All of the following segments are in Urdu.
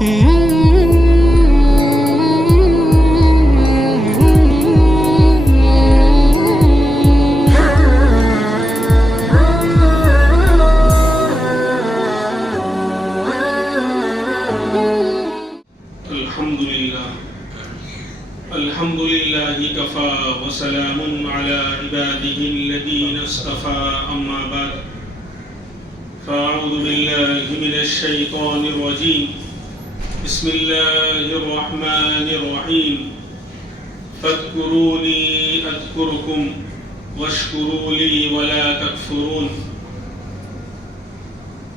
الحمد لله كفى وسلام على عباده الذين اصطفى أما بعد فأعوذ بالله من الشيطان الرجيم بسم الله الرحمن الرحيم فاذكروني أذكركم واشكروا لي ولا تكفرون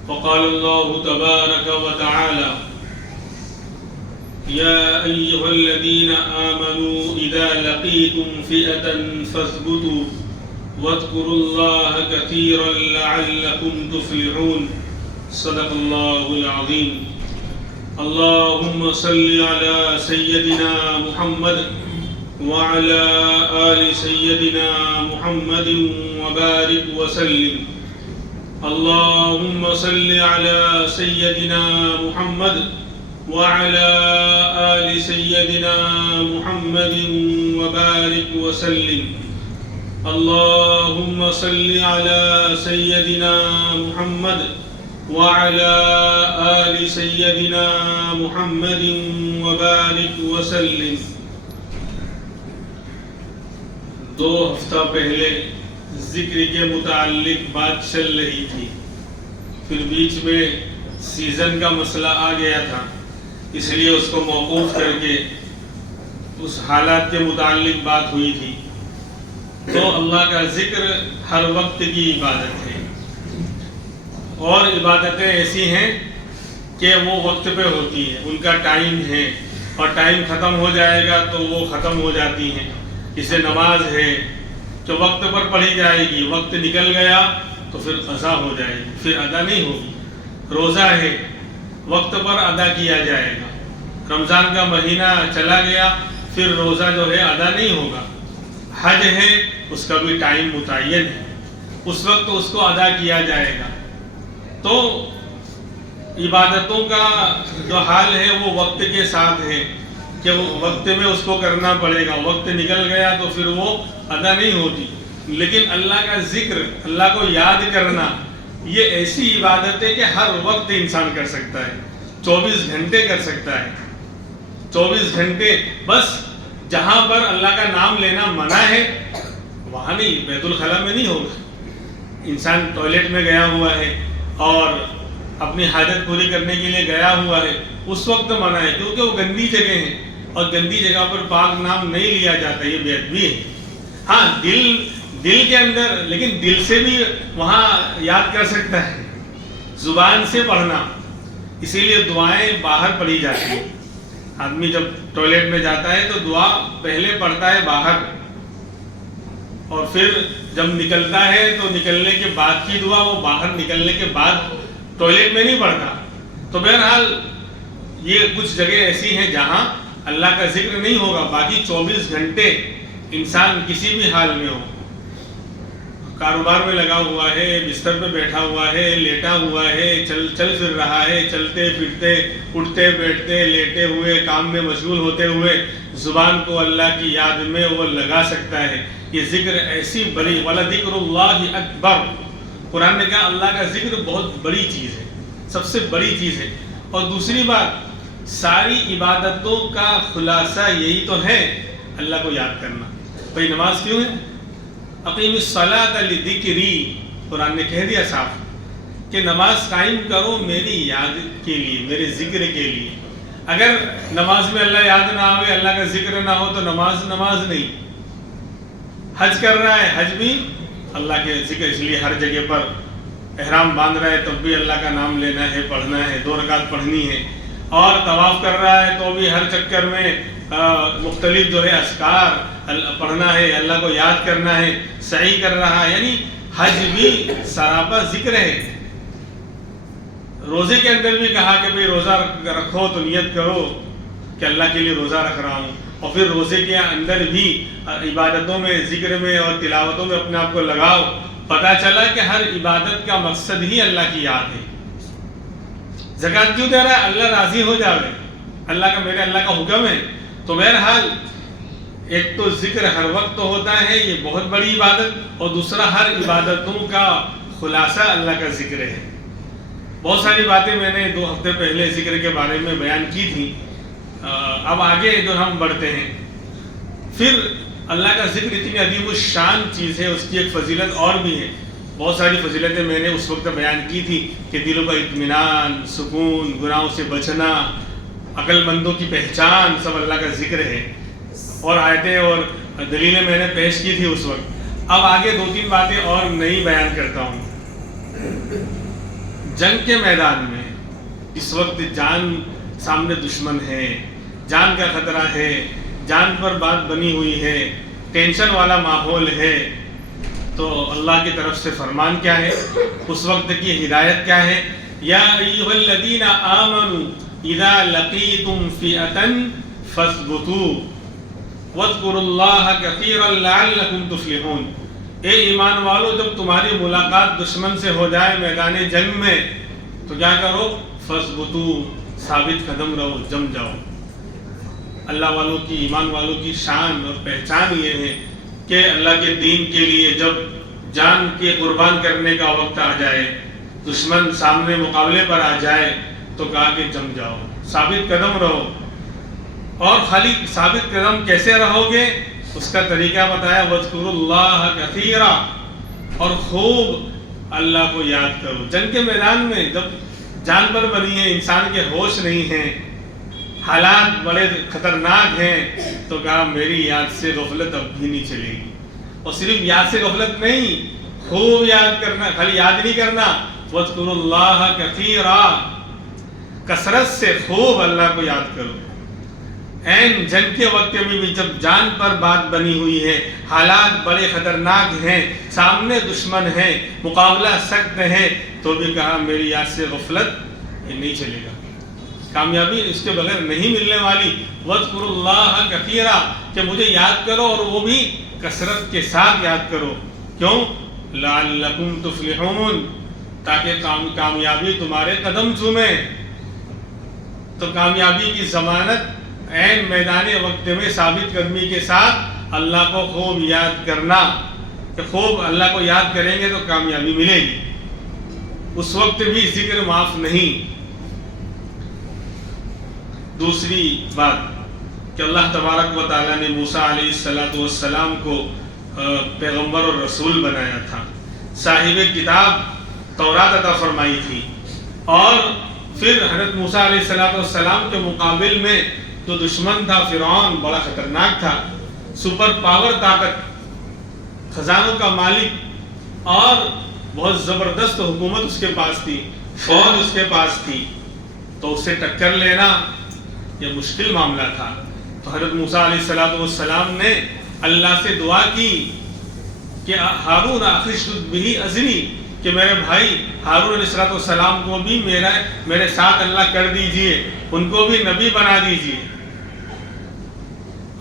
فقال الله تبارك وتعالى يا أيها الذين آمنوا إذا لقيتم فئة فاثبتوا واذكروا الله كثيرا لعلكم تفلحون صدق الله العظيم اللهم صل على سيدنا محمد وعلى آل سيدنا محمد وبارك وسلم اللهم صل على سيدنا محمد وعلى آل سيدنا محمد وبارك وسلم اللهم صل على سيدنا محمد وعلى آل سيدنا محمد وبارك وسلم. 2 ہفتہ پہلے ذکر کے متعلق بات چل رہی تھی، پھر بیچ میں سیزن کا مسئلہ آ گیا تھا، اس لیے اس کو موقوف کر کے اس حالات کے متعلق بات ہوئی تھی. تو اللہ کا ذکر ہر وقت کی عبادت ہے، اور عبادتیں ایسی ہیں کہ وہ وقت پہ ہوتی ہیں، ان کا ٹائم ہے، اور ٹائم ختم ہو جائے گا تو وہ ختم ہو جاتی ہیں. جیسے نماز ہے جو وقت پر پڑھی جائے گی، وقت نکل گیا تو پھر قضا ہو جائے گی، پھر ادا نہیں ہوگی. روزہ ہے وقت پر ادا کیا جائے گا، رمضان کا مہینہ چلا گیا پھر روزہ جو ہے ادا نہیں ہوگا. حج ہے اس کا بھی ٹائم متعین ہے، اس وقت اس کو ادا کیا جائے گا. تو عبادتوں کا جو حال ہے وہ وقت کے ساتھ ہے کہ وہ وقت میں اس کو کرنا پڑے گا، وقت نکل گیا تو پھر وہ ادا نہیں ہوتی. لیکن اللہ کا ذکر، اللہ کو یاد کرنا، یہ ایسی عبادت ہے کہ ہر وقت انسان کر سکتا ہے، 24 گھنٹے کر سکتا ہے. 24 گھنٹے بس جہاں پر اللہ کا نام لینا منع ہے وہاں نہیں، بیت الخلاء میں نہیں ہوگا. انسان ٹوائلٹ میں گیا ہوا ہے اور اپنی حاجت پوری کرنے کے لیے گیا ہوا ہے، اس وقت منع ہے کیونکہ وہ گندی جگہ ہے، اور گندی جگہ پر پاک نام نہیں لیا جاتا، یہ بے ادبی ہے. ہاں دل کے اندر، لیکن دل سے بھی وہاں یاد کر سکتا ہے، زبان سے پڑھنا. اسی لیے دعائیں باہر پڑھی جاتی ہیں. آدمی جب ٹوائلٹ میں جاتا ہے تو دعا پہلے پڑھتا ہے باہر، اور پھر جب نکلتا ہے تو نکلنے کے بعد کی دعا وہ باہر نکلنے کے بعد ٹوائلٹ میں نہیں پڑھتا. تو بہرحال یہ کچھ جگہ ایسی ہیں جہاں اللہ کا ذکر نہیں ہوگا. باقی 24 گھنٹے انسان کسی بھی حال میں ہو، کاروبار میں لگا ہوا ہے، بستر پہ بیٹھا ہوا ہے، لیٹا ہوا ہے، چل پھر رہا ہے، چلتے پھرتے، اٹھتے بیٹھتے، لیٹے ہوئے، کام میں مشغول ہوتے ہوئے زبان کو اللہ کی یاد میں وہ لگا سکتا ہے. یہ ذکر ایسی بڑی، وَلَذِكْرُ اللَّهِ أَكْبَرُ، قرآن نے کہا اللہ کا ذکر بہت بڑی چیز ہے، سب سے بڑی چیز ہے. اور دوسری بات، ساری عبادتوں کا خلاصہ یہی تو ہے اللہ کو یاد کرنا. بھائی نماز کیوں ہے؟ اقیم الصلاۃ لذکری، قرآن نے کہہ دیا صاف کہ نماز قائم کرو میری یاد کے لیے، میرے ذکر کے لیے. اگر نماز میں اللہ یاد نہ آوے، اللہ کا ذکر نہ ہو تو نماز نہیں. حج کر رہا ہے، حج بھی اللہ کے ذکر، اس لیے ہر جگہ پر احرام باندھ رہا ہے تب بھی اللہ کا نام لینا ہے، پڑھنا ہے، 2 رکعت پڑھنی ہے. اور طواف کر رہا ہے تو بھی ہر چکر میں مختلف جو ہے اذکار پڑھنا ہے، اللہ کو یاد کرنا ہے. سعی کر رہا ہے، یعنی حج بھی سراپا ذکر ہے. روزے کے اندر بھی کہا کہ بھئی روزہ رکھو تو نیت کرو کہ اللہ کے لیے روزہ رکھ رہا ہوں. اور پھر روزے کے اندر بھی عبادتوں میں، ذکر میں اور تلاوتوں میں اپنے آپ کو لگاؤ. پتہ چلا کہ ہر عبادت کا مقصد ہی اللہ کی یاد ہے. زکات کیوں دے رہا ہے؟ اللہ راضی ہو جاوے، میرے اللہ کا حکم ہے۔ تو بہرحال ایک تو ذکر ہر وقت ہوتا ہے، یہ بہت بڑی عبادت، اور دوسرا ہر عبادتوں کا خلاصہ اللہ کا ذکر ہے۔ بہت ساری باتیں میں نے 2 ہفتے پہلے ذکر کے بارے میں بیان کی تھی۔ اب آگے جو ہم بڑھتے ہیں، پھر اللہ کا ذکر اتنی عظیم الشان چیز ہے، اس کی ایک فضیلت اور بھی ہے۔ بہت ساری فضیلتیں میں نے اس وقت بیان کی تھی کہ دلوں کا اطمینان، سکون، گناہوں سے بچنا، عقل مندوں کی پہچان، سب اللہ کا ذکر ہے۔ اور آیتیں اور دلیلیں میں نے پیش کی تھی اس وقت۔ اب آگے 2-3 باتیں اور نئی بیان کرتا ہوں۔ جنگ کے میدان میں اس وقت جان سامنے دشمن ہے، جان کا خطرہ ہے، جان پر بات بنی ہوئی ہے، ٹینشن والا ماحول ہے، تو اللہ کی طرف سے فرمان کیا ہے؟ اس وقت کی ہدایت کیا ہے؟ یا ایھا الذین آمنوا اذا لقیتم فئۃ فاثبتوا واذکروا اللہ کثیرا لعلکم تفلحون۔ اے ایمان والو، جب تمہاری ملاقات دشمن سے ہو جائے میدان جنگ میں تو کیا کرو؟ فاثبتوا، ثابت قدم رہو، جم جاؤ۔ اللہ والوں کی، ایمان والوں کی شان اور پہچان یہ ہے کہ اللہ کے دین کے لیے جب جان کے قربان کرنے کا وقت آ جائے، دشمن سامنے مقابلے پر آ جائے تو کہا کہ جم جاؤ، ثابت قدم رہو۔ اور خالی ثابت قدم کیسے رہو گے؟ اس کا طریقہ بتایا، وَاذْكُرُوا اللَّهَ كَثِيرًا، اور خوب اللہ کو یاد کرو۔ جنگ کے میدان میں جب جان پر بنی ہے، انسان کے ہوش نہیں ہیں، حالات بڑے خطرناک ہیں، تو کہا میری یاد سے غفلت اب بھی نہیں چلے گی۔ اور صرف یاد سے غفلت نہیں، خوب یاد کرنا، خالی یاد نہیں کرنا، وَاذْكُرُوا اللَّهَ كَثِيرًا، کثرت سے خوب اللہ کو یاد کرو۔ این جنگ کے وقت میں بھی جب جان پر بات بنی ہوئی ہے، حالات بڑے خطرناک ہیں، سامنے دشمن ہے، مقابلہ سخت ہے، تو بھی کہا میری یاد سے غفلت یہ نہیں چلے گا، کامیابی اس کے بغیر نہیں ملنے والی۔ وَاذْكُرُوا اللَّهَ كَثِيرًا، کہ مجھے یاد کرو، اور وہ بھی کثرت کے ساتھ یاد کرو۔ کیوں؟ لَعَلَّكُمْ تُفْلِحُونَ، تاکہ کامیابی تمہارے قدم چومے۔ تو کامیابی کی ضمانت عین میدان وقت میں ثابت قدمی کے ساتھ اللہ کو خوب یاد کرنا، کہ خوب اللہ کو یاد کریں گے تو کامیابی ملے گی۔ اس وقت بھی ذکر معاف نہیں۔ دوسری بات کہ اللہ تبارک و تعالیٰ نے موسیٰ علیہ السلام کو پیغمبر اور رسول بنایا تھا، صاحب کتاب تورات عطا فرمائی تھی، اور پھر حضرت موسیٰ علیہ السلام کے مقابل میں جو دشمن تھا فرعون، بڑا خطرناک تھا، سپر پاور طاقت، خزانوں کا مالک، اور بہت زبردست حکومت اس کے پاس تھی، فوج اس کے پاس تھی، تو اسے ٹکر لینا یہ مشکل معاملہ تھا۔ تو حضرت موسیٰ علیہ السلام نے اللہ سے دعا کی کہ ہارون اخی اشدد بہ اذری، کہ میرے بھائی ہارون علیہ السلام کو بھی میرے ساتھ اللہ کر دیجئے، ان کو بھی نبی بنا دیجئے،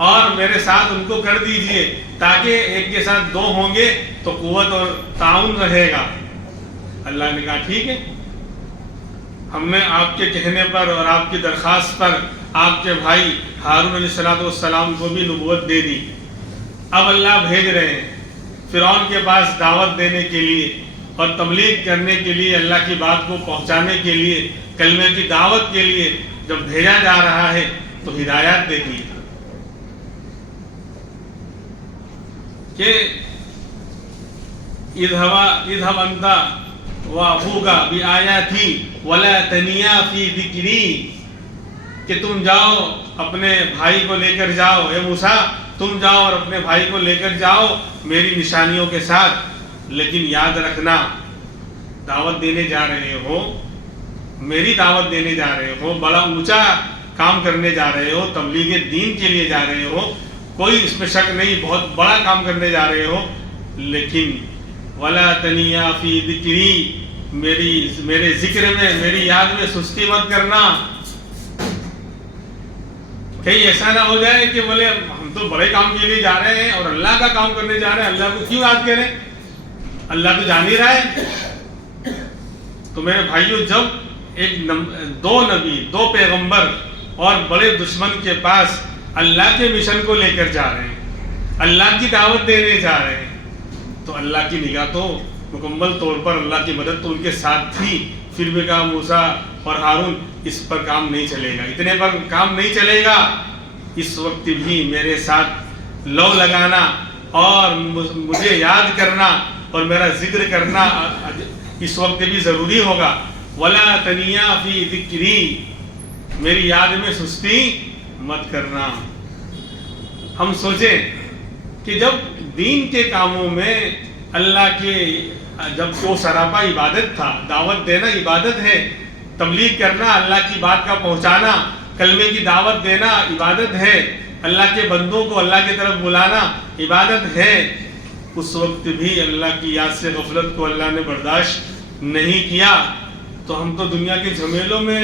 اور میرے ساتھ ان کو کر دیجئے، تاکہ ایک کے ساتھ 2 ہوں گے تو قوت اور تعاون رہے گا۔ اللہ نے کہا ٹھیک ہے، ہم نے آپ کے کہنے پر اور آپ کی درخواست پر آپ کے بھائی ہارون علیہ السلام کو بھی نبوت دے دی۔ اب اللہ بھیج رہے ہیں فرعون کے پاس دعوت دینے کے لیے اور تبلیغ کرنے کے لیے، اللہ کی بات کو پہنچانے کے لیے، کلمے کی دعوت کے لیے جب بھیجا جا رہا ہے تو ہدایات دیکھی کہ اذهب انت وابوک بآیاتی ولا تنیا فی ذکری، کہ تم جاؤ اپنے بھائی کو لے کر جاؤ، اے موسیٰ تم جاؤ اور اپنے بھائی کو لے کر جاؤ میری نشانیوں کے ساتھ، لیکن یاد رکھنا دعوت دینے جا رہے ہو، میری دعوت دینے جا رہے ہو، بڑا اونچا کام کرنے جا رہے ہو، تبلیغ دین کے لیے جا رہے ہو، کوئی اس میں شک نہیں، بہت بڑا کام کرنے جا رہے ہو، لیکن ولا تنیا فی ذکری، میرے ذکر میں، میری یاد میں سستی مت کرنا۔ کہیں ایسا نہ ہو جائے کہ بولے ہم تو بڑے کام کے لیے جا رہے ہیں اور اللہ کا کام کرنے جا رہے ہیں، اللہ کو کیوں یاد کریں، اللہ تو جان ہی رہا ہے۔ تو میرے بھائیوں، جب دو نبی، دو پیغمبر اور بڑے دشمن کے پاس اللہ کے مشن کو لے کر جا رہے ہیں، اللہ کی دعوت دینے جا رہے ہیں، تو اللہ کی نگاہ تو مکمل طور پر اللہ کی مدد تو ان کے ساتھ تھی. پھر بھی کہا موسیٰ اور ہارون اس پر کام نہیں چلے گا، اتنے پر کام نہیں چلے گا، اس وقت بھی میرے ساتھ لو لگانا اور مجھے یاد کرنا اور میرا ذکر کرنا اس وقت بھی ضروری ہوگا. وَلَا تَنِيَا فِي ذِكْرِي، میری یاد میں سستی مت کرنا. ہم سوچیں کہ جب دین کے کاموں میں اللہ کے جب وہ سراپا عبادت تھا، دعوت دینا عبادت ہے، تبلیغ کرنا اللہ کی بات کا پہنچانا، کلمے کی دعوت دینا عبادت ہے، اللہ کے بندوں کو اللہ کی طرف بلانا عبادت ہے، اس وقت بھی اللہ کی یاد سے غفلت کو اللہ نے برداشت نہیں کیا، تو ہم تو دنیا کے جھمیلوں میں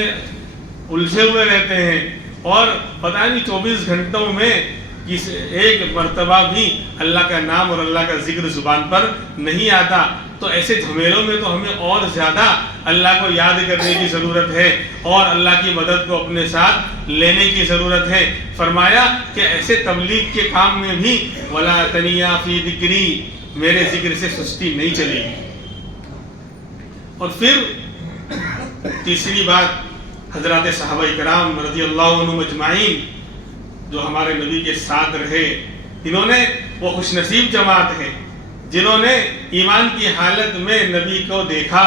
الجھے ہوئے رہتے ہیں اور پتہ نہیں 24 گھنٹوں میں ایک مرتبہ بھی اللہ کا نام اور اللہ کا ذکر زبان پر نہیں آتا. تو ایسے جھمیلوں میں تو ہمیں اور زیادہ اللہ کو یاد کرنے کی ضرورت ہے اور اللہ کی مدد کو اپنے ساتھ لینے کی ضرورت ہے. فرمایا کہ ایسے تبلیغ کے کام میں بھی وَلَا تَنِيَا فِي ذِكْرِي، میرے ذکر سے سستی نہیں چلے گی. اور پھر تیسری بات، حضرات صحابہ کرام رضی اللہ عنہم اجمعین جو ہمارے نبی کے ساتھ رہے، انہوں نے وہ خوش نصیب جماعت ہے جنہوں نے ایمان کی حالت میں نبی کو دیکھا،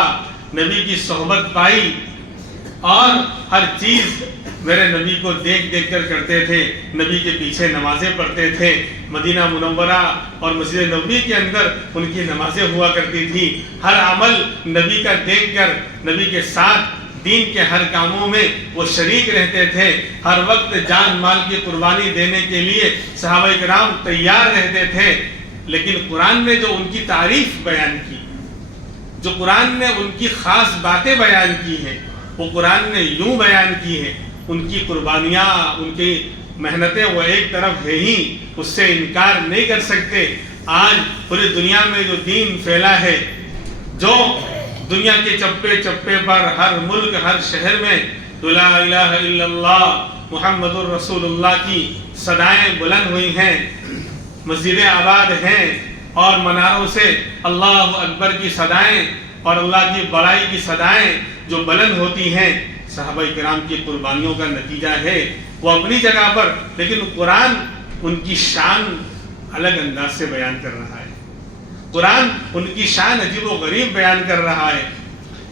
نبی کی صحبت پائی اور ہر چیز میرے نبی کو دیکھ دیکھ کر کرتے تھے. نبی کے پیچھے نمازیں پڑھتے تھے، مدینہ منورہ اور مسجد نبوی کے اندر ان کی نمازیں ہوا کرتی تھی. ہر عمل نبی کا دیکھ کر نبی کے ساتھ دین کے ہر کاموں میں وہ شریک رہتے تھے. ہر وقت جان مال کی قربانی دینے کے لیے صحابہ کرام تیار رہتے تھے. لیکن قرآن نے جو ان کی تعریف بیان کی، جو قرآن نے ان کی خاص باتیں بیان کی ہیں، وہ قرآن نے یوں بیان کی ہے. ان کی قربانیاں، ان کی محنتیں وہ ایک طرف ہے ہی، اس سے انکار نہیں کر سکتے. آج پوری دنیا میں جو دین پھیلا ہے، جو دنیا کے چپے چپے پر ہر ملک، ہر شہر میں لا الہ الا اللہ محمد الرسول اللہ کی صدائیں بلند ہوئی ہیں، مسجدیں آباد ہیں اور مناروں سے اللہ اکبر کی صدائیں اور اللہ کی بڑائی کی صدائیں جو بلند ہوتی ہیں، صحابہ کرام کی قربانیوں کا نتیجہ ہے. وہ اپنی جگہ پر، لیکن قرآن ان کی شان الگ انداز سے بیان کر رہا ہے. قرآن ان کی شان عجیب و غریب بیان کر رہا ہے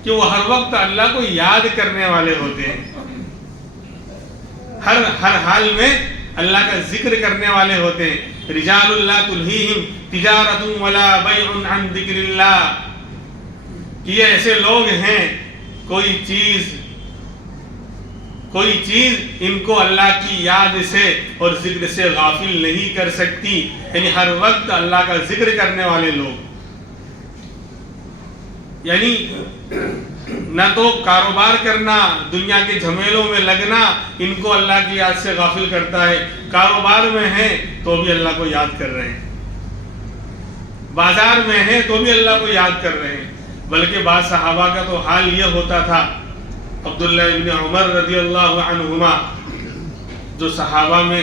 کہ وہ ہر وقت اللہ کو یاد کرنے والے ہوتے ہیں، ہر حال میں اللہ کا ذکر کرنے والے ہوتے ہیں. رجال لا تلہیہم تجارت ولا بیع عن ذکر اللہ، کہ یہ ایسے لوگ ہیں کوئی چیز ان کو اللہ کی یاد سے اور ذکر سے غافل نہیں کر سکتی. یعنی ہر وقت اللہ کا ذکر کرنے والے لوگ، یعنی نہ تو کاروبار کرنا، دنیا کے جھمیلوں میں لگنا ان کو اللہ کی یاد سے غافل کرتا ہے. کاروبار میں ہیں تو بھی اللہ کو یاد کر رہے ہیں، بازار میں ہیں تو بھی اللہ کو یاد کر رہے ہیں. بلکہ بعض صحابہ کا تو حال یہ ہوتا تھا، عبداللہ ابن عمر رضی اللہ عنہما جو صحابہ میں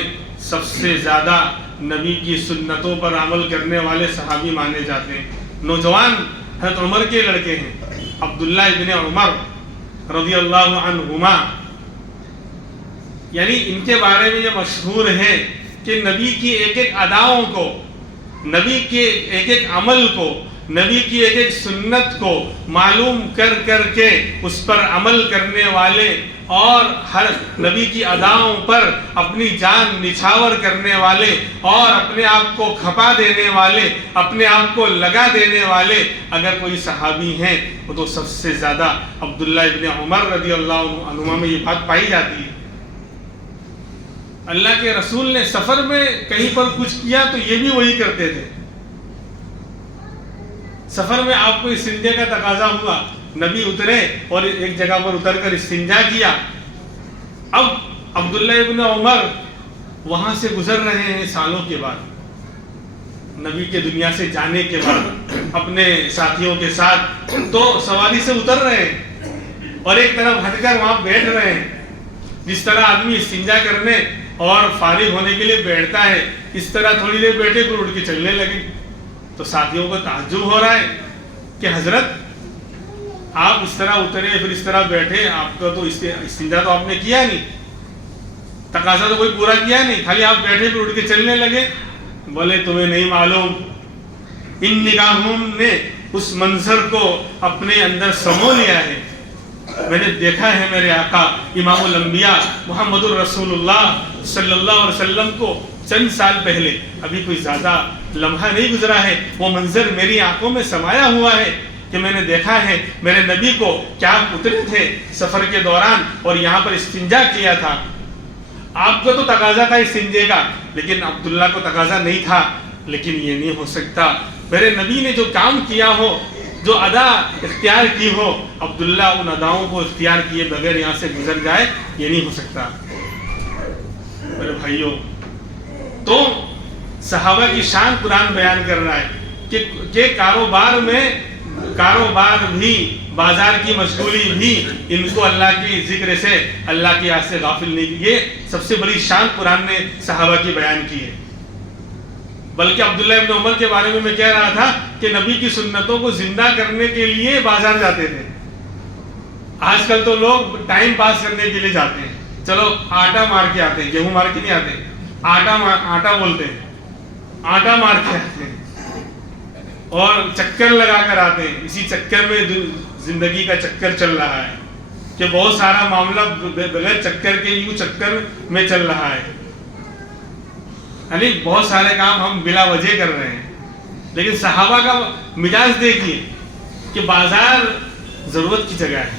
سب سے زیادہ نبی کی سنتوں پر عمل کرنے والے صحابی مانے جاتے ہیں، نوجوان حضرت عمر کے لڑکے ہیں، عبداللہ ابن عمر رضی اللہ عنہما. یعنی ان کے بارے میں یہ مشہور ہے کہ نبی کی ایک ایک اداؤں کو، نبی کے ایک ایک عمل کو، نبی کی ایک ایک سنت کو معلوم کر کر کے اس پر عمل کرنے والے اور ہر نبی کی اداؤں پر اپنی جان نچھاور کرنے والے اور اپنے آپ کو کھپا دینے والے، اپنے آپ کو لگا دینے والے اگر کوئی صحابی ہیں وہ تو سب سے زیادہ عبداللہ ابن عمر رضی اللہ عنہما میں یہ بات پائی جاتی ہے. اللہ کے رسول نے سفر میں کہیں پر کچھ کیا تو یہ بھی وہی کرتے تھے. سفر میں آپ کو استنجا کا تقاضا ہوا، نبی اترے اور ایک جگہ پر اتر کر استنجا کیا. اب عبداللہ ابن عمر وہاں سے گزر رہے ہیں سالوں کے بعد، نبی کے دنیا سے جانے کے بعد اپنے ساتھیوں کے ساتھ، تو سواری سے اتر رہے ہیں اور ایک طرف ہٹ کر وہاں بیٹھ رہے ہیں. جس طرح آدمی استنجا کرنے اور فارغ ہونے کے لیے بیٹھتا ہے, اس طرح تھوڑی دیر بیٹھے پھر اٹھ کے چلنے لگے. تو ساتھیوں کو تعجب ہو رہا ہے کہ حضرت آپ اس طرح اترے پھر اس طرح بیٹھے, آپ کا تو استنجا تو آپ نے کیا نہیں, تقاضا تو کوئی پورا کیا نہیں, خالی آپ بیٹھے پھر اٹھ کے چلنے لگے. بولے تمہیں نہیں معلوم, ان نگاہوں نے اس منظر کو اپنے اندر سمو لیا ہے. میں نے دیکھا ہے میرے آقا امام الانبیاء محمد الرسول اللہ صلی اللہ علیہ وسلم کو چند سال پہلے, ابھی کوئی زیادہ لمحہ نہیں گزرا ہے, وہ منظر میری آنکھوں میں سمایا ہوا ہے کہ میں نے دیکھا ہے میرے نبی کو کیا اترے تھے سفر کے دوران اور یہاں پر استنجا کیا تھا. آپ کو تو تقاضا تھا استنجے کا, لیکن عبداللہ کو تقاضا نہیں تھا. لیکن یہ نہیں ہو سکتا, میرے نبی نے جو کام کیا ہو, جو ادا اختیار کی ہو, عبداللہ ان اداؤں کو اختیار کیے بغیر یہاں سے گزر جائے, یہ نہیں ہو سکتا. میرے بھائیوں, تو صحابہ کی شان قرآن بیان کر رہا ہے کہ کاروبار بھی, بازار کی مشغولی بھی ان کو اللہ کی ذکر سے, اللہ کی یاد سے غافل نہیں کی. یہ سب سے بڑی شان قرآن نے صحابہ کی بیان کی ہے. بلکہ عبداللہ ابن عمر کے بارے میں کہہ رہا تھا کہ نبی کی سنتوں کو زندہ کرنے کے لیے بازار جاتے تھے. آج کل تو لوگ ٹائم پاس کرنے کے لیے جاتے ہیں, چلو آٹا مار کے آتے ہیں, گیہوں مار کے نہیں آتے, آٹا بولتے ہیں, آٹا مار کے آتے ہیں اور چکر لگا کر آتے ہیں. اسی چکر میں زندگی کا چکر چل رہا ہے کہ بہت سارا معاملہ بغیر چکر کے یوں چکر میں چل رہا ہے. یعنی بہت سارے کام ہم بلا وجہ کر رہے ہیں. لیکن صحابہ کا مزاج دیکھیے کہ بازار ضرورت کی جگہ ہے,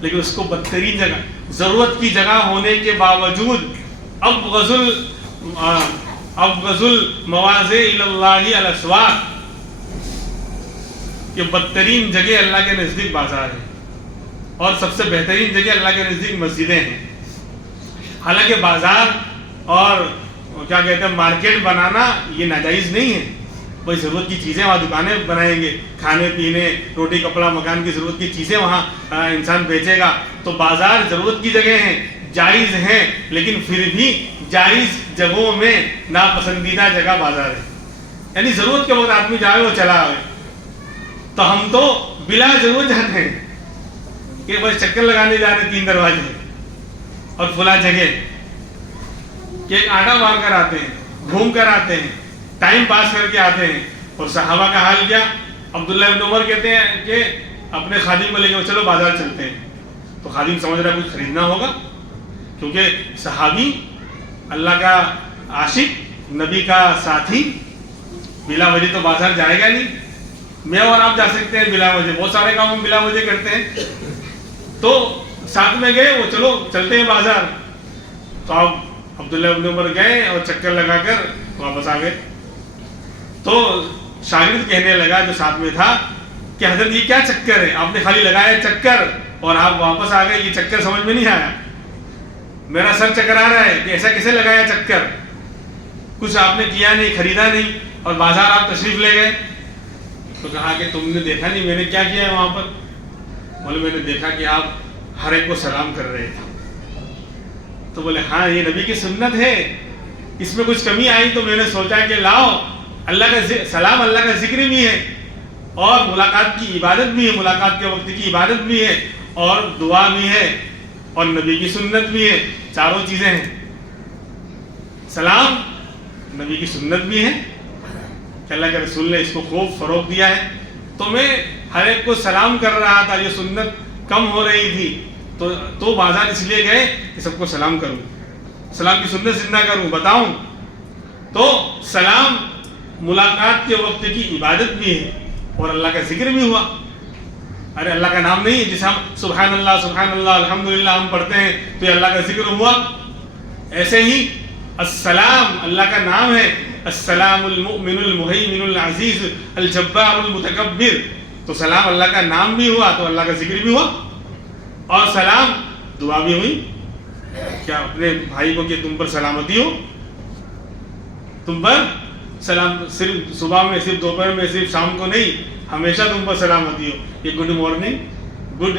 لیکن اس کو بدترین جگہ, ضرورت کی جگہ ہونے کے باوجود ابغض المواضع الی اللہ الاسواق, کہ بدترین جگہ اللہ کے نزدیک بازار ہے اور سب سے بہترین جگہ اللہ کے نزدیک مسجدیں ہیں. حالانکہ بازار اور کیا کہتے ہیں مارکیٹ بنانا یہ ناجائز نہیں ہے. کوئی ضرورت کی چیزیں وہاں دکانیں بنائیں گے, کھانے پینے روٹی کپڑا مکان کی ضرورت کی چیزیں وہاں انسان بیچے گا. تو بازار ضرورت کی جگہ ہیں, جائز ہیں, لیکن پھر بھی جائز جگہوں میں ناپسندیدہ جگہ بازار ہے. یعنی ضرورت کے وقت آدمی جائے وہ چلا آئے. تو ہم تو بلا ضرورت جاتے ہیں کہ بس چکر لگانے جا رہے 3 دروازے اور فلاں جگہ, کہ ایک آٹا مار کر آتے ہیں, گھوم کر آتے ہیں, ٹائم پاس کر کے آتے ہیں. اور صحابہ کا حال کیا, عبداللہ ابن عمر کہتے ہیں کہ اپنے خادم کو لے کے چلو بازار چلتے ہیں. تو خادم سمجھ رہا ہے کچھ خریدنا ہوگا, کیونکہ صحابی اللہ کا عاشق نبی کا ساتھی بلا وجہ تو بازار جائے گا نہیں. میں اور آپ جا سکتے ہیں بلا وجہ, بہت سارے کام ہم بلا وجہ کرتے ہیں. تو ساتھ میں گئے, وہ چلو چلتے ہیں بازار. تو آپ عبداللہ ابن عمر گئے اور چکر لگا کر واپس آ گئے. تو شاگرد کہنے لگا جو ساتھ میں تھا کہ حضرت یہ کیا چکر ہے, آپ نے خالی لگایا چکر اور آپ واپس آ گئے, یہ چکر سمجھ میں نہیں آیا, میرا سر چکرا رہا ہے کہ ایسا کیسے لگایا چکر, کچھ آپ نے کیا نہیں, خریدا نہیں اور بازار آپ تشریف لے گئے. تو کہا کہ تم نے دیکھا نہیں میں نے کیا کیا ہے وہاں پر. بولے میں نے دیکھا کہ آپ ہر ایک کو سلام کر رہے تھے. تو بولے ہاں یہ نبی کی سنت ہے, اس میں کچھ کمی آئی تو میں نے سوچا کہ لاؤ, اللہ کا سلام اللہ کا ذکر بھی ہے اور ملاقات کی عبادت بھی ہے, ملاقات کے وقت کی عبادت بھی ہے اور دعا بھی ہے اور نبی کی سنت بھی ہے, چاروں چیزیں ہیں. سلام نبی کی سنت بھی ہے کہ اللہ کے رسول نے اس کو خوب فروغ دیا ہے. تو میں ہر ایک کو سلام کر رہا تھا, یہ سنت کم ہو رہی تھی, تو بازار اس لیے گئے کہ سب کو سلام کروں, سلام کی سنت زندہ کروں, بتاؤں. تو سلام ملاقات کے وقت کی عبادت بھی ہے اور اللہ کا ذکر بھی ہوا. ارے اللہ کا نام نہیں ہے جسے ہم سبحان اللہ الحمدللہ ہم پڑھتے ہیں تو یہ اللہ کا ذکر ہوا. ایسے ہی السلام اللہ کا نام ہے, السلام المؤمن المہیمن العزیز الجبار المتکبر. تو سلام اللہ کا نام بھی ہوا تو اللہ کا ذکر بھی ہوا اور سلام دعا بھی ہوئی. کیا اپنے بھائی کو کہ تم پر سلامتی ہو, تم پر سلام, صرف صبح میں, صرف دوپہر میں, صرف شام کو نہیں, ہمیشہ تم پر سلامتی ہو. یہ گڈ مارننگ, گڈ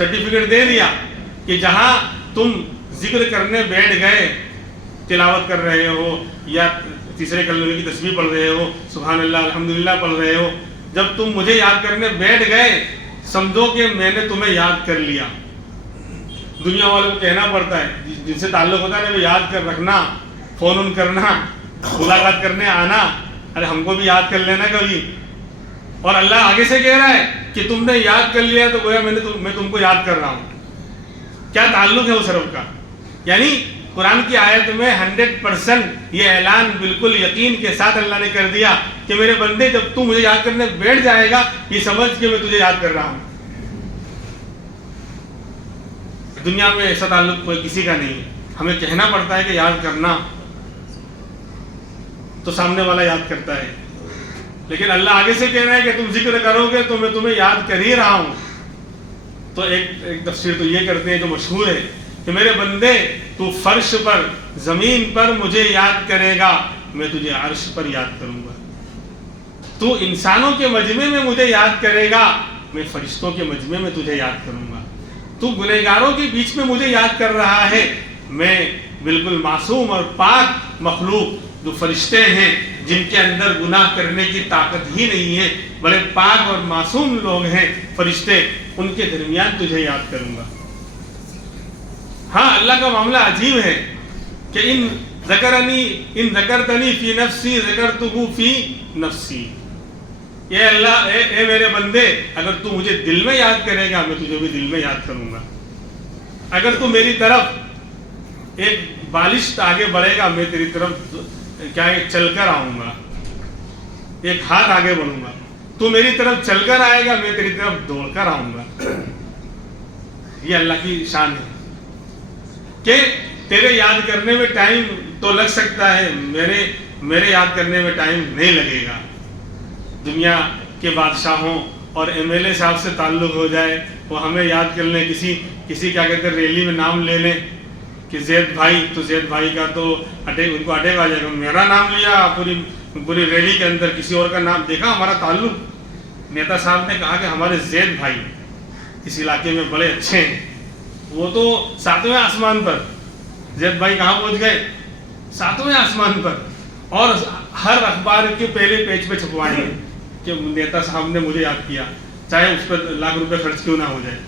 سرٹیفکیٹ دے دیا کہ جہاں تم ذکر کرنے بیٹھ گئے، تلاوت کر رہے ہو یا تیسرے کلمے کی تسبیح پڑھ رہے ہو، سبحان اللہ الحمدللہ پڑھ رہے ہو، جب تم مجھے یاد کرنے بیٹھ گئے سمجھو کہ میں نے تمہیں یاد کر لیا۔ دنیا والوں کو کہنا پڑتا ہے، جن سے تعلق ہوتا ہے نا، یاد کر رکھنا، فون ان کرنا، ملاقات کرنے آنا، ارے ہم کو بھی یاد کر لینا کبھی۔ اور اللہ آگے سے کہہ رہا ہے کہ تم نے یاد کر لیا تو گویا میں تم کو یاد کر رہا ہوں۔ کیا تعلق ہے اس رب کا؟ یعنی قرآن کی آیت میں 100% یہ اعلان بالکل یقین کے ساتھ اللہ نے کر دیا کہ میرے بندے جب تو مجھے یاد کرنے بیٹھ جائے گا یہ سمجھ کے میں تجھے یاد کر رہا ہوں۔ دنیا میں ایسا تعلق کوئی کسی کا نہیں ہے، ہمیں کہنا پڑتا ہے کہ یاد کرنا تو سامنے والا یاد کرتا ہے، لیکن اللہ آگے سے کہہ رہا ہے کہ تم ذکر کرو گے تو میں تمہیں یاد کر ہی رہا ہوں۔ تو ایک تفسیر تو یہ کرتے ہیں جو مشہور ہے کہ میرے بندے تو فرش پر زمین پر مجھے یاد کرے گا میں تجھے عرش پر یاد کروں گا، تو انسانوں کے مجمع میں مجھے یاد کرے گا میں فرشتوں کے مجمع میں تجھے یاد کروں گا، تو گنہگاروں کے بیچ میں مجھے یاد کر رہا ہے، میں بالکل معصوم اور پاک مخلوق جو فرشتے ہیں جن کے اندر گناہ کرنے کی طاقت ہی نہیں ہے، بڑے پاک اور معصوم لوگ ہیں فرشتے، ان کے درمیان تجھے یاد کروں گا۔ ہاں اللہ کا معاملہ عجیب ہے کہ ان ذکرتنی فی نفسی ذکرتہ فی نفسی، اے اللہ اے میرے بندے اگر تو مجھے دل میں یاد کرے گا میں تجھے بھی دل میں یاد کروں گا، اگر تو میری طرف ایک بالشت آگے بڑھے گا میں تیری طرف کیا چل کر آؤں گا، ایک ہاتھ آگے بڑھوں گا، تو میری طرف چل کر آئے گا میں تیری طرف دوڑ کر آؤں گا۔ یہ اللہ کی شان ہے کہ تیرے یاد کرنے میں ٹائم تو لگ سکتا ہے، میرے یاد کرنے میں ٹائم نہیں لگے گا۔ دنیا کے بادشاہوں اور ایم ایل اے صاحب سے تعلق ہو جائے، وہ ہمیں یاد کر لیں، کسی کیا کہتے ہیں ریلی میں نام لے لیں کہ زید بھائی، تو زید بھائی کا تو ان کو اٹیک آ جائے گا، میرا نام لیا پوری ریلی کے اندر، کسی اور کا نام دیکھا ہمارا تعلق، نیتا صاحب نے کہا کہ ہمارے زید بھائی اس علاقے میں بڑے اچھے ہیں، وہ تو 7ویں آسمان پر، زید بھائی کہاں پہنچ گئے؟ 7ویں آسمان پر، اور ہر اخبار کے پہلے پیج پہ چھپوائیں گے کہ نیتا صاحب نے مجھے یاد کیا، چاہے اس پر لاکھ روپے خرچ کیوں نہ ہو جائے۔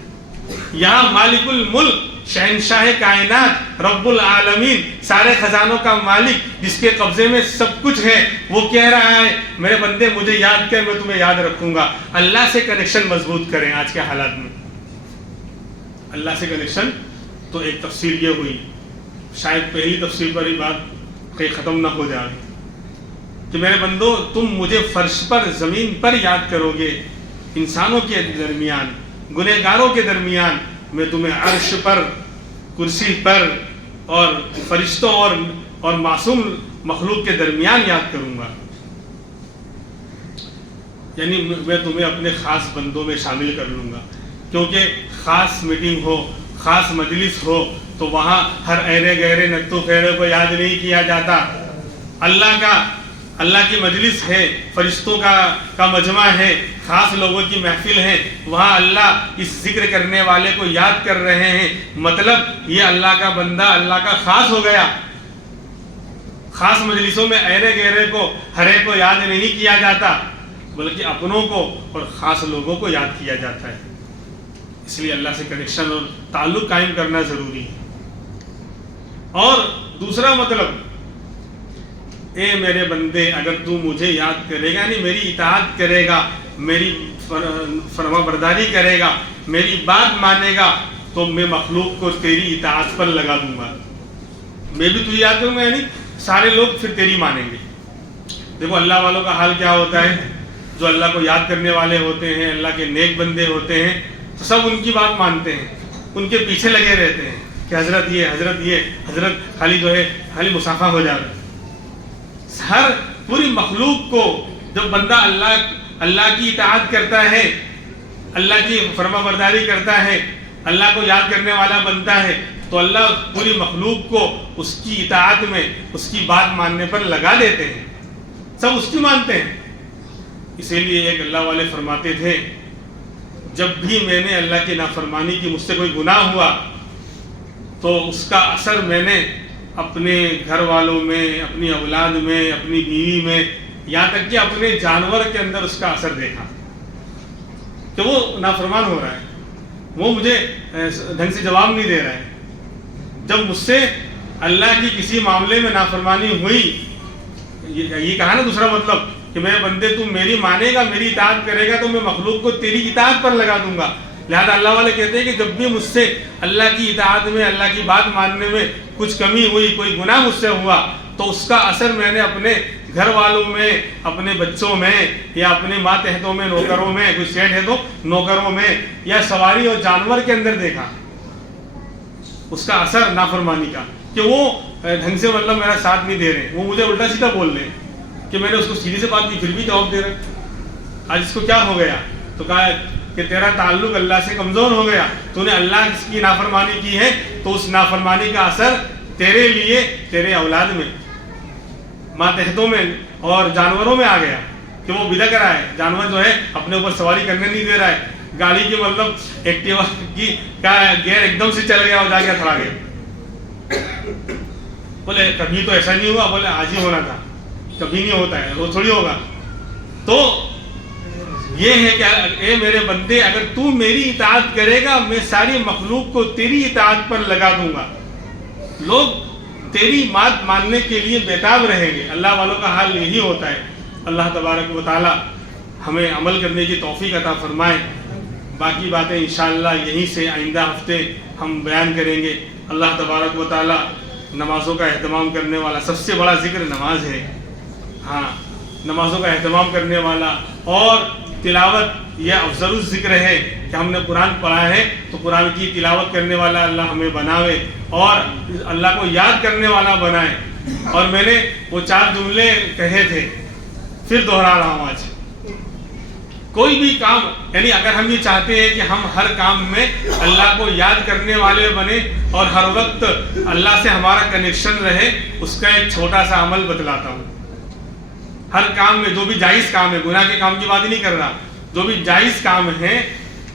یہاں مالک الملک، شہنشاہ کائنات، رب العالمین، سارے خزانوں کا مالک جس کے قبضے میں سب کچھ ہے، وہ کہہ رہا ہے میرے بندے مجھے یاد کر میں تمہیں یاد رکھوں گا۔ اللہ سے کنیکشن مضبوط کریں آج کے حالات میں، اللہ سے کنیکشن۔ تو ایک تفسیر یہ ہوئی، شاید پہلی تفسیر پر ہی بات کہیں ختم نہ ہو جائے کہ میرے بندو تم مجھے فرش پر زمین پر یاد کرو گے، انسانوں کے درمیان، گنہگاروں کے درمیان میں تمہیں عرش پر، کرسی پر اور فرشتوں اور معصوم مخلوق کے درمیان یاد کروں گا، یعنی میں تمہیں اپنے خاص بندوں میں شامل کر لوں گا، کیونکہ خاص میٹنگ ہو، خاص مجلس ہو تو وہاں ہر ایرے گہرے نقطوں خیرے کو یاد نہیں کیا جاتا۔ اللہ کی مجلس ہے، فرشتوں کا مجمع ہے، خاص لوگوں کی محفل ہے، وہاں اللہ اس ذکر کرنے والے کو یاد کر رہے ہیں، مطلب یہ اللہ کا بندہ اللہ کا خاص ہو گیا۔ خاص مجلسوں میں ایرے گہرے کو، ہرے کو یاد نہیں کیا جاتا، بلکہ اپنوں کو اور خاص لوگوں کو یاد کیا جاتا ہے۔ اس لیے اللہ سے کنیکشن اور تعلق قائم کرنا ضروری ہے۔ اور دوسرا مطلب، اے میرے بندے اگر تو مجھے یاد کرے گا، یعنی میری اطاعت کرے گا، میری فرما برداری کرے گا، میری بات مانے گا، تو میں مخلوق کو تیری اطاعت پر لگا دوں گا، میں بھی تجھے یاد کروں گا، یعنی سارے لوگ پھر تیری مانیں گے۔ دیکھو اللہ والوں کا حال کیا ہوتا ہے، جو اللہ کو یاد کرنے والے ہوتے ہیں، اللہ کے نیک بندے ہوتے ہیں، تو سب ان کی بات مانتے ہیں، ان کے پیچھے لگے رہتے ہیں کہ حضرت یہ حضرت خالی مسافہ ہو جائے۔ ہر پوری مخلوق کو جب بندہ اللہ کی اطاعت کرتا ہے، اللہ کی فرما برداری کرتا ہے، اللہ کو یاد کرنے والا بنتا ہے، تو اللہ پوری مخلوق کو اس کی اطاعت میں، اس کی بات ماننے پر لگا دیتے ہیں، سب اس کی مانتے ہیں۔ اسی لیے ایک اللہ والے فرماتے تھے جب بھی میں نے اللہ کی نافرمانی کی، مجھ سے کوئی گناہ ہوا تو اس کا اثر میں نے اپنے گھر والوں میں، اپنی اولاد میں، اپنی بیوی میں، یہاں تک کہ اپنے جانور کے اندر اس کا اثر دیکھا کہ وہ نافرمان ہو رہا ہے، وہ مجھے ڈھنگ سے جواب نہیں دے رہا ہے۔ جب مجھ سے اللہ کی کسی معاملے میں نافرمانی ہوئی، یہ کہا نا دوسرا مطلب کہ میرے بندے تم میری مانے گا، میری اطاعت کرے گا تو میں مخلوق کو تیری اطاعت پر لگا دوں گا۔ لہذا اللہ والے کہتے ہیں کہ جب بھی مجھ سے اللہ کی اطاعت میں، اللہ کی بات ماننے میں کچھ کمی ہوئی، کوئی گناہ مجھ سے ہوا، تو اس کا اثر میں نے اپنے گھر والوں میں، اپنے بچوں میں، یا اپنے ماتحتوں میں، نوکروں میں، کوئی سیٹ ہے تو نوکروں میں، یا سواری اور جانور کے اندر دیکھا اس کا اثر نافرمانی کا، کہ وہ ڈھنگ سے مطلب میرا ساتھ نہیں دے رہے، وہ مجھے الٹا سیدھا بول رہے ہیں کہ میں نے اس کو سیدھی سے بات کی پھر بھی جواب دے رہے۔ آج اس کو کیا ہو گیا؟ تو کہا کہ تیرا تعلق اللہ سے کمزور ہو گیا، تو نے اللہ کی نافرمانی کی ہے تو اس نافرمانی کا اثر تیرے لیے، تیرے اولاد میں، ماتحتوں میں اور جانوروں میں آ گیا کہ وہ بدک رہا ہے، جانور جو ہے اپنے اوپر سواری کرنے نہیں دے رہا ہے، گاڑی کی مطلب ایکٹیوا کی کا گیئر ایک دم سے چل گیا اور جا کے کھڑا گیا۔ بولے کبھی تو ایسا نہیں ہوا، بولے آج ہی ہونا تھا، کبھی نہیں ہوتا ہے، وہ تھوڑی ہوگا۔ تو یہ ہے کہ اے میرے بندے، اگر تو میری اطاعت کرے گا میں ساری مخلوق کو تیری اطاعت پر لگا دوں گا، لوگ تیری بات ماننے کے لیے بےتاب رہیں گے۔ اللہ والوں کا حال یہی ہوتا ہے۔ اللہ تبارک و تعالی ہمیں عمل کرنے کی توفیق عطا فرمائے۔ باقی باتیں انشاءاللہ یہیں سے آئندہ ہفتے ہم بیان کریں گے۔ اللہ تبارک و تعالی نمازوں کا اہتمام کرنے والا، سب سے بڑا ذکر نماز ہے، ہاں نمازوں کا اہتمام کرنے والا، اور تلاوت یہ افضل الذکر ہے کہ ہم نے قرآن پڑھا ہے تو قرآن کی تلاوت کرنے والا اللہ ہمیں بناوے اور اللہ کو یاد کرنے والا بنائے۔ اور میں نے وہ 4 جملے کہے تھے، پھر دہرا رہا ہوں آج۔ کوئی بھی کام، یعنی اگر ہم یہ چاہتے ہیں کہ ہم ہر کام میں اللہ کو یاد کرنے والے بنے اور ہر وقت اللہ سے ہمارا کنیکشن رہے، اس کا ایک چھوٹا سا عمل بتلاتا ہوں۔ ہر کام میں جو بھی جائز کام ہے، گناہ کے کام کی بات ہی نہیں کر رہا، جو بھی جائز کام ہیں،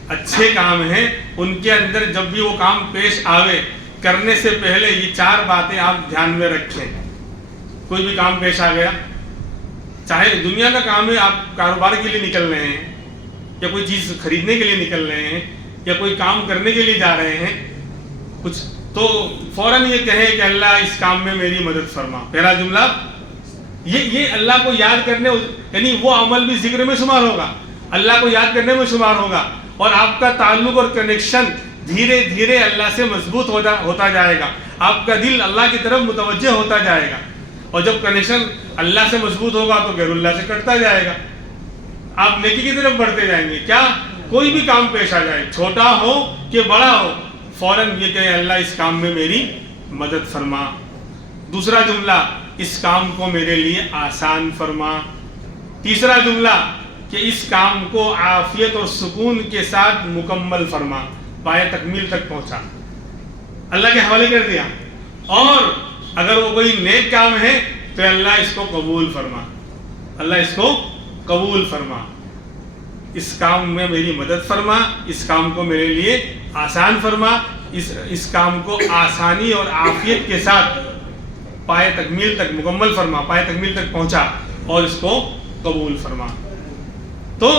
اچھے کام ہیں، ان کے اندر جب بھی وہ کام پیش آوے، کرنے سے پہلے یہ 4 باتیں آپ دھیان میں رکھیں۔ کوئی بھی کام پیش آ گیا، چاہے دنیا کا کام ہے، آپ کاروبار کے لیے نکل رہے ہیں، یا کوئی چیز خریدنے کے لیے نکل رہے ہیں، یا کوئی کام کرنے کے لیے جا رہے ہیں کچھ، تو فوراً یہ کہیں کہ اللہ اس کام میں میری مدد فرما۔ پہلا جملہ یہ اللہ کو یاد کرنے، یعنی وہ عمل بھی ذکر میں شمار ہوگا، اللہ کو یاد کرنے میں شمار ہوگا، اور آپ کا تعلق اور کنیکشن دھیرے دھیرے اللہ سے مضبوط ہوتا جائے گا، آپ کا دل اللہ کی طرف متوجہ ہوتا جائے گا، اور جب کنیکشن اللہ سے مضبوط ہوگا تو غیر اللہ سے کٹتا جائے گا، آپ نیکی کی طرف بڑھتے جائیں گے۔ کیا کوئی بھی کام پیش آ جائے، چھوٹا ہو کہ بڑا ہو، فوراً یہ کہ اللہ اس کام میں میری مدد فرما۔ دوسرا جملہ، اس کام کو میرے لیے آسان فرما۔ تیسرا جملہ کہ اس کام کو عافیت اور سکون کے ساتھ مکمل فرما، پائے تکمیل تک پہنچا، اللہ کے حوالے کر دیا۔ اور اگر وہ کوئی نیک کام ہے تو اللہ اس کو قبول فرما، اللہ اس کو قبول فرما، اس کام میں میری مدد فرما، اس کام کو میرے لیے آسان فرما، اس کام کو آسانی اور عافیت کے ساتھ پائے تکمیل تک مکمل فرما، پائے تکمیل تک پہنچا، اور اس کو قبول فرما۔ تو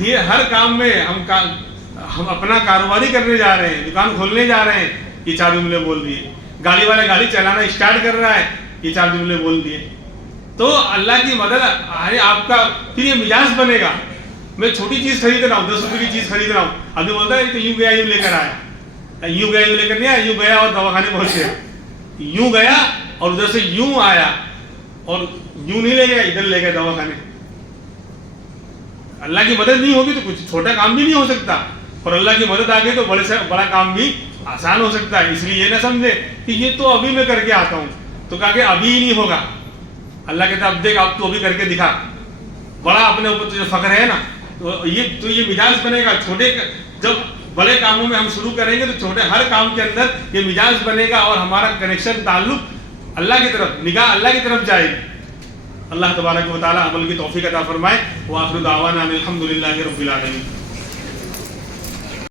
ہر کام میں ہم اپنا کاروباری کرنے جا رہے ہیں، دکان کھولنے جا رہے ہیں، یہ 4 جملے بول دیے۔ گاڑی والا گاڑی چلانا اسٹارٹ کر رہا ہے، یہ 4 جملے بول دیے۔ تو اللہ کی مدد ہے آپ کا، پھر یہ مزاج بنے گا۔ میں چھوٹی چیز خرید رہا ہوں، 10 روپے کی چیز خرید رہا ہوں، ابھی بولتا ہے تو یوں گیا یوں لے کر آیا، یوں گیا یوں لے کر نہیں آیا، یوں گیا اور دواخانے پہنچ گیا، یوں گیا اور ادھر سے یوں آیا، اور یوں نہیں لے گیا، ادھر لے گیا دواخانے۔ اللہ کی مدد نہیں ہوگی تو کچھ چھوٹا کام بھی نہیں ہو سکتا، اور اللہ کی مدد آ گئی تو بڑے سے بڑا کام بھی آسان ہو سکتا ہے۔ اس لیے یہ نہ سمجھے کہ یہ تو ابھی میں کر کے آتا ہوں، تو کہا کہ ابھی ہی نہیں ہوگا۔ اللہ کہتا اب دیکھ، اب تو ابھی کر کے دکھا، بڑا اپنے اوپر تجھے فخر ہے نا، تو یہ مزاج بنے گا۔ چھوٹے جب بڑے کاموں میں ہم شروع کریں گے تو چھوٹے ہر کام کے اندر یہ مزاج بنے گا، اور ہمارا کنیکشن، تعلق اللہ کی طرف، نگاہ اللہ کی طرف جائے گی۔ اللہ تبارک و تعالی عمل کی توفیق عطا فرمائے۔ وآخر دعوانا الحمدللہ رب العالمین۔